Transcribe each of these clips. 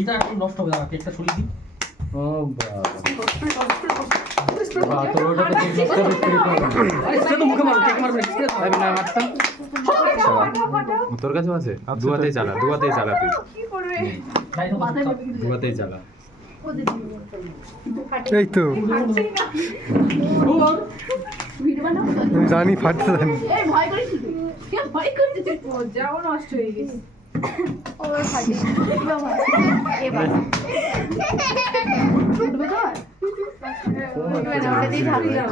এইটা একটু নষ্ট হবে না, কেকটা সরিয়ে দিই। ও বাবা তোর ওটাতে কেক নষ্ট হবে স্প্রে করবে। আরে স্প্রে তো মুখে মারো, কেক মারবে না, স্প্রে আমি না মারতাম। তোর কাছেও আছে? দুয়াতেই জ্বালা তুই। কি করবে? দুয়াতেই জ্বালা। এই তো ভিডিও বানাও। আমি জানি ফাটতে জানি। এই ভয় করিস তুই? কে ভয় করছিস তুই? মজাও নষ্ট হয়ে গেছে। ওর ফাটে। এবার উঠবে তো? উঠবে না, ওটা দিয়ে ঝাড়ি দাও।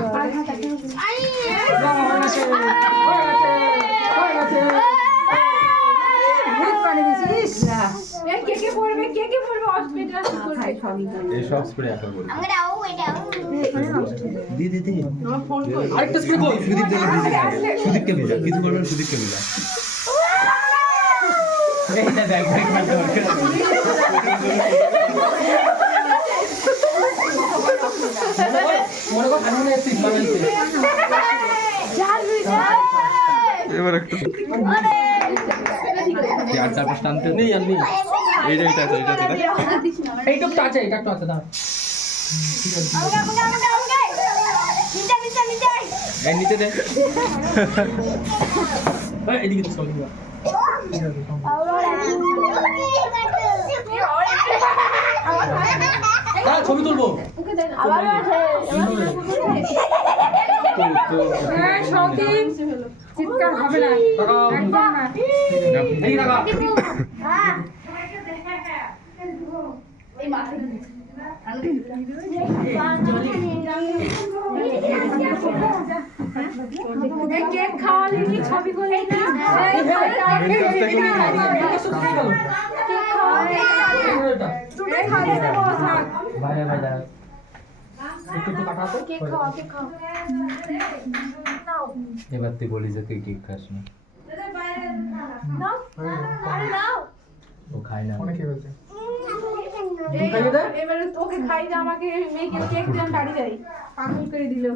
কে পড়বে? হসপিটাল করবে। এই সব স্প্রে এখন বলি। দি আরেকটা স্প্রে কই? সুদীপকে ভিজা কিছু করবেন, সুদীপকে ভিজা। এইটা দেখ ব্রেক মারতে পারবে। মনে কর আমি এসেছি বানাইতে। এবার একটু আর চারপাশ টানতে নেই আর নেই। এইটা আছে এইটুকু আছে, এটা একটু আছে, দাঁড়া। এই নিচে দে। এই, এদিকে তো সরিয়ে দাও। দাঁড়া, ছবি তুলবো। চিৎকার হবে না। এই রাখা। এই মাথায় কেক খাওয়ালে কি ছবি করলি না? ভাই দাঁড়া। একটু কাটা তো। এবার তুই বলি যে তুই কেক খাস না। ও খায় না। এবারে তোকে খাই দে, আমাকে মেয়েকে কেক দেন বাড়ি যাই পাগল করে দিল।